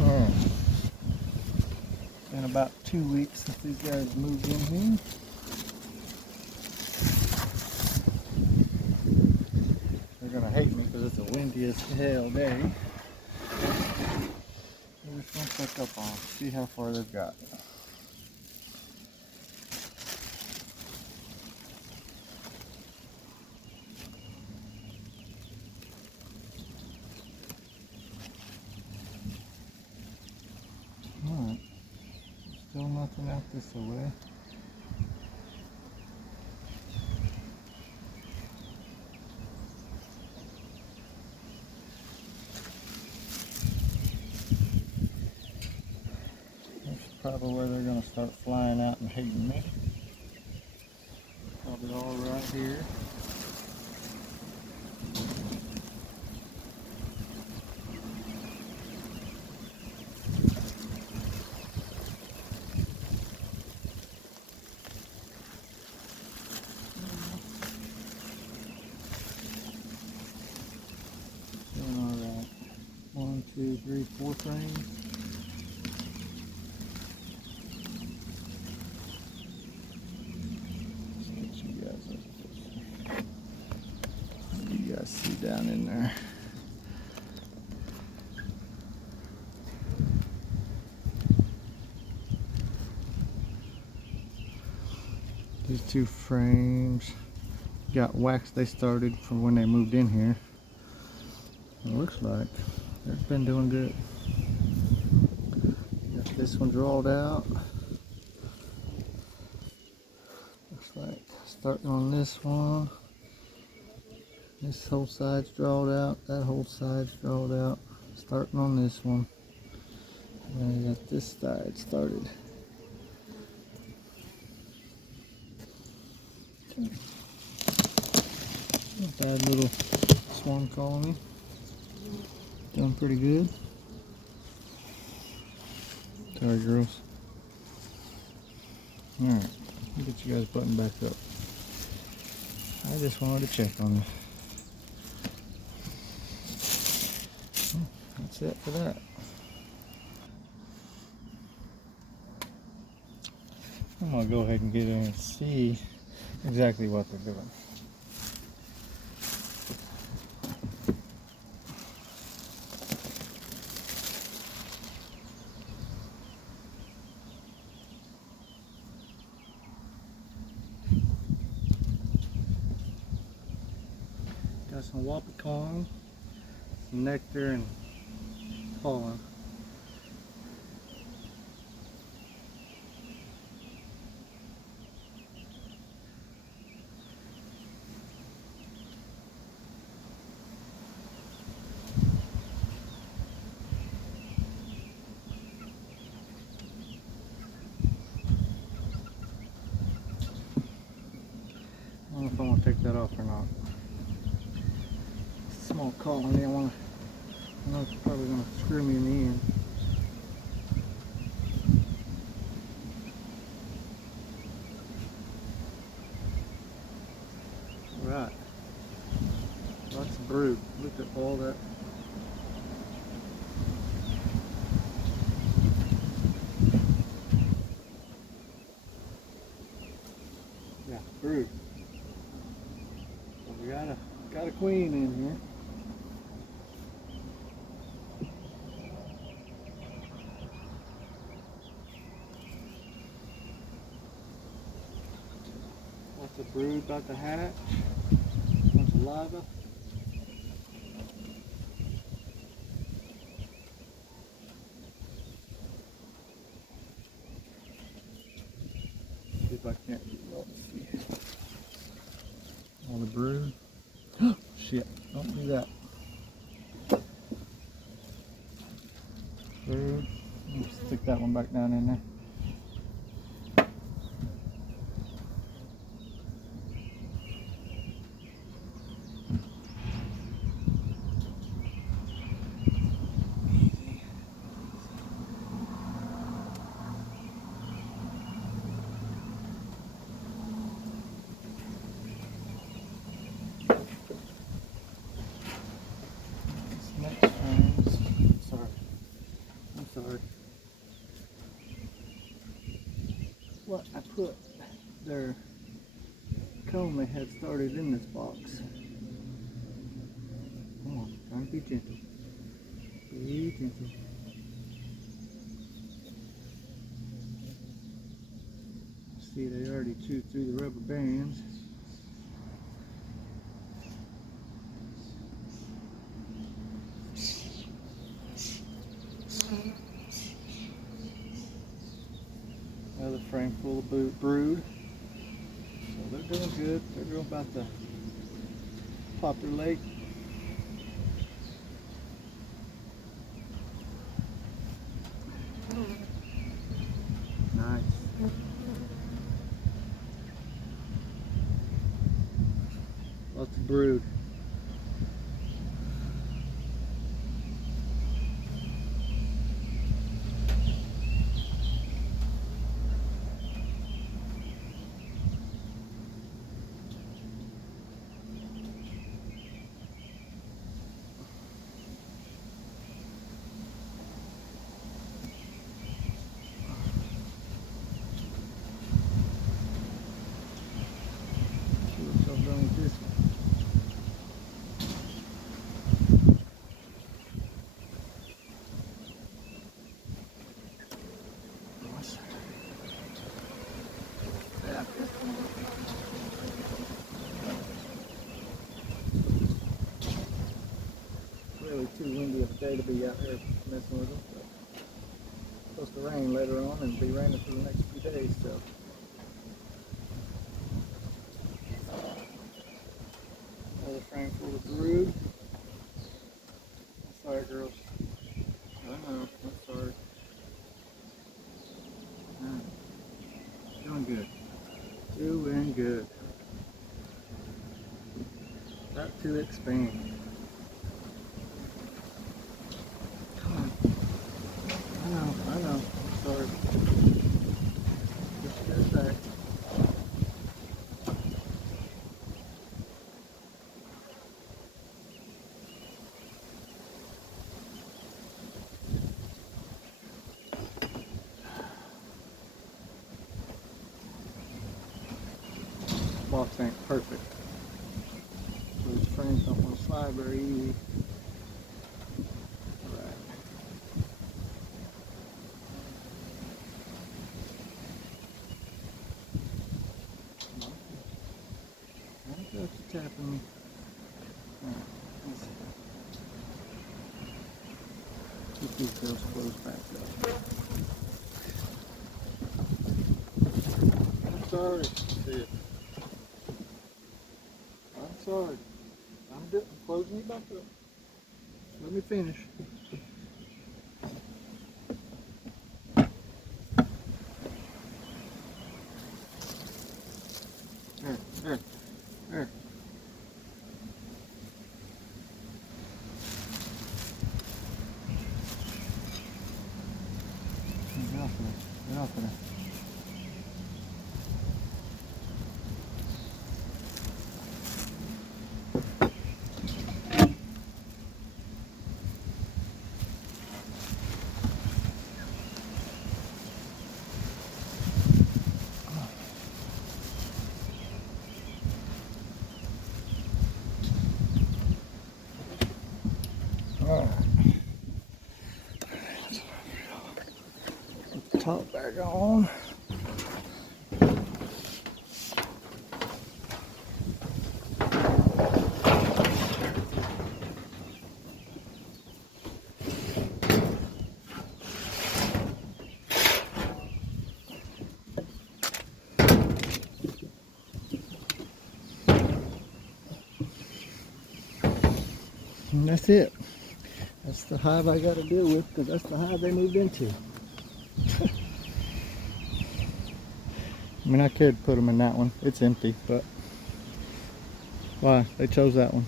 Alright. Been about 2 weeks since these guys moved in here. They're gonna hate me because it's a windy as hell day. We're just gonna check up on them, see how far they've got. Alright, still nothing out this way. Probably where they're going to start flying out and hating me. Probably all right here. Doing all right. 1, 2, 3, 4 frames. You guys see down in there. These 2 frames got wax they started from when they moved in here. It looks like they've been doing good. Got this one drawed out. Looks like starting on this one. This whole side's drawed out, that whole side's drawed out. Starting on this one. And then I got this side started. Not bad little swarm colony. Doing pretty good. Sorry girls. Alright, let me get you guys buttoned back up. I just wanted to check on you. That's it for that. I'm going to go ahead and get in and see exactly what they're doing. Got some wapacorn, some nectar, and pollen. I don't know if I want to take that off or not. Small colony, I know it's probably going to screw me in the end. Right. Lots of brood. Look at all that. Yeah, brood. So we got a queen in here. Lots of brood about to hatch. Bunch of larvae. See if I can't get you all to see all the brood. Shit, don't do that. Brood. Stick that one back down in there. what I put their comb they had started in this box. Come on, trying to be gentle. Be gentle. See, they already chewed through the rubber bands. Another frame full of brood. So they're doing good. They're about to pop their leg. Nice. Lots of brood. See what y'all done with this one. Really too windy of a day to be out here messing with them. But it's supposed to rain later on and be raining for the next few days, so. Another frame full of brood. Sorry, girls. I know, I'm sorry. Doing good. Doing good. About to expand. Come on. I know. I'm sorry. Just get it back. Box ain't perfect. So these frames don't want to slide very easy. Alright. I got you tapping me. Alright, let's see. Keep these girls closed back up. I'm sorry. See it. I'm sorry. I'm closing you back up. Let me finish. There. Get off of there. Get off of there. Alright. Put the top back on. And that's it. That's the hive I got to deal with because that's the hive they moved into. I mean, I could put them in that one. It's empty, but why? They chose that one.